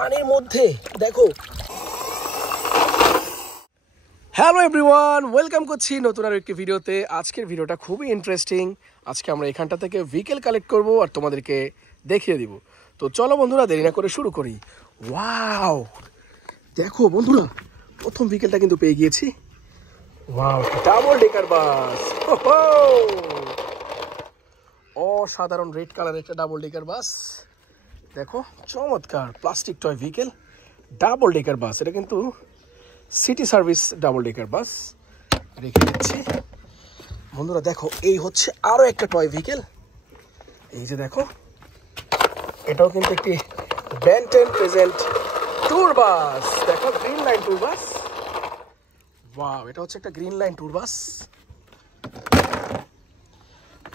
পানির মধ্যে দেখো। হ্যালো এভরিওয়ান, ওয়েলকাম করছি নতুন আর একটি ভিডিওতে। আজকের ভিডিওটা খুবই ইন্টারেস্টিং। আজকে আমরা এখানটা থেকে ভেহিকেল কালেক্ট করব আর তোমাদেরকে দেখিয়ে দিব। তো চলো বন্ধুরা, দেরি না করে শুরু করি। ওয়াও, দেখো বন্ধুরা, প্রথম ভেহিকেলটা কিন্তু পেয়ে গিয়েছি। ওয়াও, ডাবল ডেকার বাস। অসাধারণ রেড কালারের একটা ডাবল ডেকার বাস। দেখো, চমৎকার plastic toy vehicle double decker বাস। এটা কিন্তু সিটি সার্ভিস ডাবল ডেকার বাস। রেখে দিচ্ছি বন্ধুরা। দেখো, এই হচ্ছে আরো একটা টয় ভেহিকেল। এই যে দেখো, এটাও কিন্তু একটি বেন্টেন প্রেজেন্ট ট্যুর বাস। দেখো, গ্রিন লাইন ট্যুর বাস। ওয়াও, এটা হচ্ছে একটা গ্রিন লাইন ট্যুর বাস।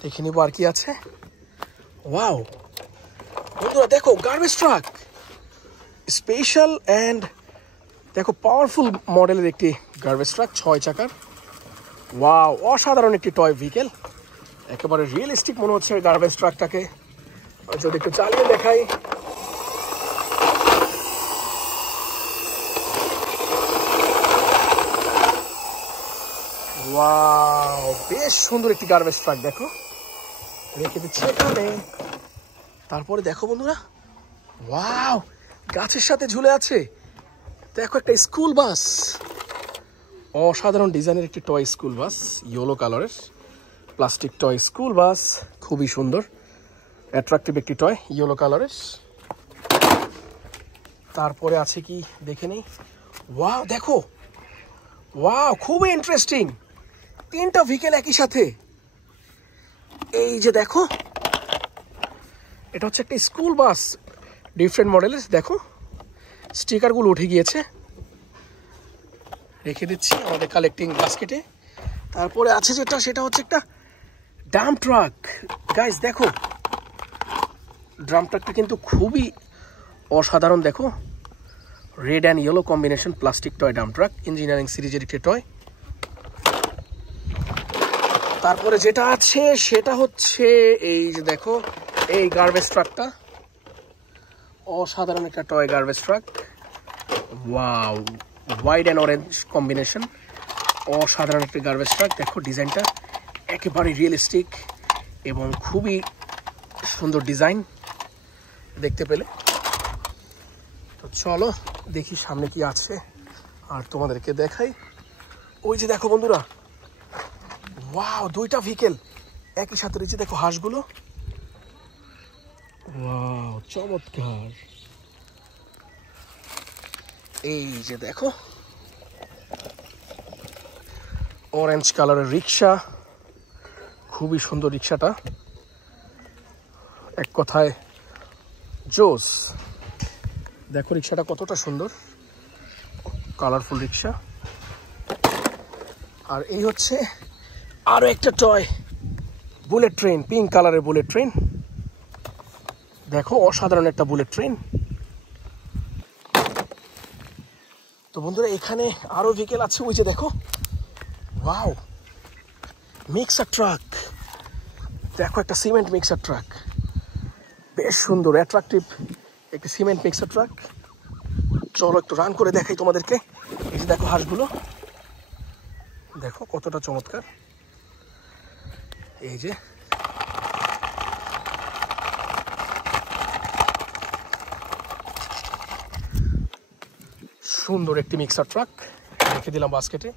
দেখে নিব আর কি আছে। ওয়াও বন্ধুরা, দেখো গার্বেজ ট্রাক, স্পেশাল অ্যান্ড দেখো পাওয়ারফুল মডেলের একটি গার্বেজ ট্রাক, 6 চাকার। ওয়াও, অসাধারণ একটি টয় ভেহিকেল। একেবারে রিয়েলিস্টিক মনে হচ্ছে গার্বেজ ট্রাকটাকে। যদি একটু চালিয়ে দেখাই, ওয়াও, বেশ সুন্দর একটি গার্বেজ ট্রাক। দেখো, রেখে দিচ্ছি এখানে। তারপরে দেখো বন্ধুরা, ওয়াও, গাছের সাথে ঝুলে আছে। দেখো, একটা স্কুল বাস, অসাধারণ ডিজাইনের একটি টয় স্কুল বাস, ইয়েলো কালারের প্লাস্টিক টয় স্কুল বাস। খুবই সুন্দর অ্যাট্রাকটিভ একটি টয়, ইয়েলো কালারের। তারপরে আছে কি দেখে নেই। ওয়াও দেখো, ওয়াও, খুবই ইন্টারেস্টিং। 3টা ভেহিকেল একই সাথে। এই যে দেখো, এটা হচ্ছে একটা স্কুল বাস, ডিফারেন্ট মডেলের। দেখো, স্টিকারগুলো উঠে গিয়েছে। রেখে দিচ্ছি আমাদের কালেক্টিং বাস্কেটে। তারপরে আছে যেটা, সেটা হচ্ছে একটা ডাম্প ট্রাক। গাইস দেখো, ডাম্প ট্রাকটা কিন্তু খুবই অসাধারণ। দেখো, red and yellow combination plastic toy dump truck, engineering সিরিজের একটি টয়। তারপরে যেটা আছে সেটা হচ্ছে এই যে দেখো, এই গার্বেজ ট্রাকটা, অসাধারণ একটা toy garbage truck. Wow, white and orange combination, অসাধারণ একটি গার্বেজ ট্রাক। দেখো, ডিজাইনটা একেবারে রিয়েলিস্টিক এবং খুবই সুন্দর ডিজাইন দেখতে পেলে। তো চলো দেখি সামনে কি আছে আর তোমাদেরকে দেখাই। ওই যে দেখো বন্ধুরা, ওয়াও, 2টা ভেহিকেল একই সাথে রয়েছে। দেখো হাঁসগুলো, ওয়াও, চমৎকার। এই যে দেখো, অরেঞ্জ কালারের রিক্সা, খুবই সুন্দর রিক্সাটা, এক কথায় জোস। দেখো রিক্সাটা কতটা সুন্দর, কালারফুল রিক্সা। আর এই হচ্ছে আরো একটা টয় বুলেট ট্রেন, পিঙ্ক কালারের বুলেট ট্রেন। দেখো, অসাধারণ একটা বুলেট ট্রেন। তো বন্ধুরা, এখানে আরো ভেহিকেল আছে। ওই যে দেখো, ওয়াও, মিক্সার ট্রাক। দেখো, একটা সিমেন্ট মিক্সার ট্রাক, বেশ সুন্দর অ্যাট্রাকটিভ একটি সিমেন্ট মিক্সার ট্রাক। চলো একটু রান করে দেখাই তোমাদেরকে। এই যে দেখো হাঁসগুলো, দেখো কতটা চমৎকার। এই যে সুন্দর একটি মিক্সার ট্রাক, রেখে দিলাম বাস্কেটে।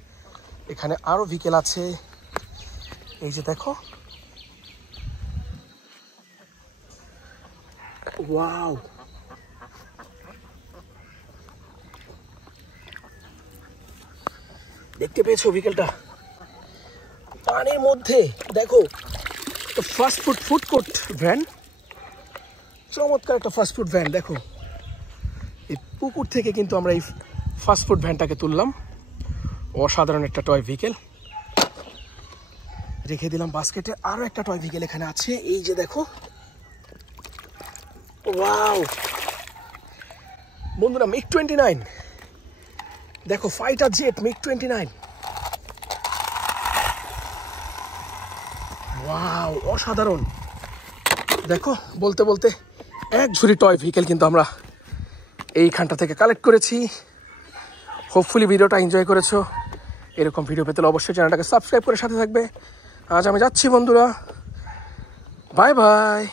এখানে আরো ভেহিকেল আছে। এই যে দেখো, ওয়াও, দেখতে পেয়েছো ভেহিকেলটা পানির মধ্যে। দেখো, ফাস্ট ফুড কোর্ট ভ্যান, চমৎকার একটা ফাস্ট ফুড ভ্যান। দেখো, এই পুকুর থেকে কিন্তু আমরা এই ফাস্ট ফুড ভ্যানটাকে তুললাম। অসাধারণ একটা টয় ভেহিকেল, রেখে দিলাম বাস্কেটে। আরো একটা টয় ভেহিকেল এখানে আছে। এই যে দেখো, ওয়াও বন্ধুরা, মিগ 29। দেখো, ফাইটার জেট মিগ 29। ওয়াও, অসাধারণ। দেখো, বলতে বলতে এক ঝুড়ি টয় ভেহিকেল কিন্তু আমরা এইখানটা থেকে কালেক্ট করেছি। হোপফুলি ভিডিওটা এনজয় করেছো। এরকম ভিডিও পেতে অবশ্যই চ্যানেলটাকে সাবস্ক্রাইব করে সাথে থাকবে। আজ আমি যাচ্ছি বন্ধুরা, বাই বাই।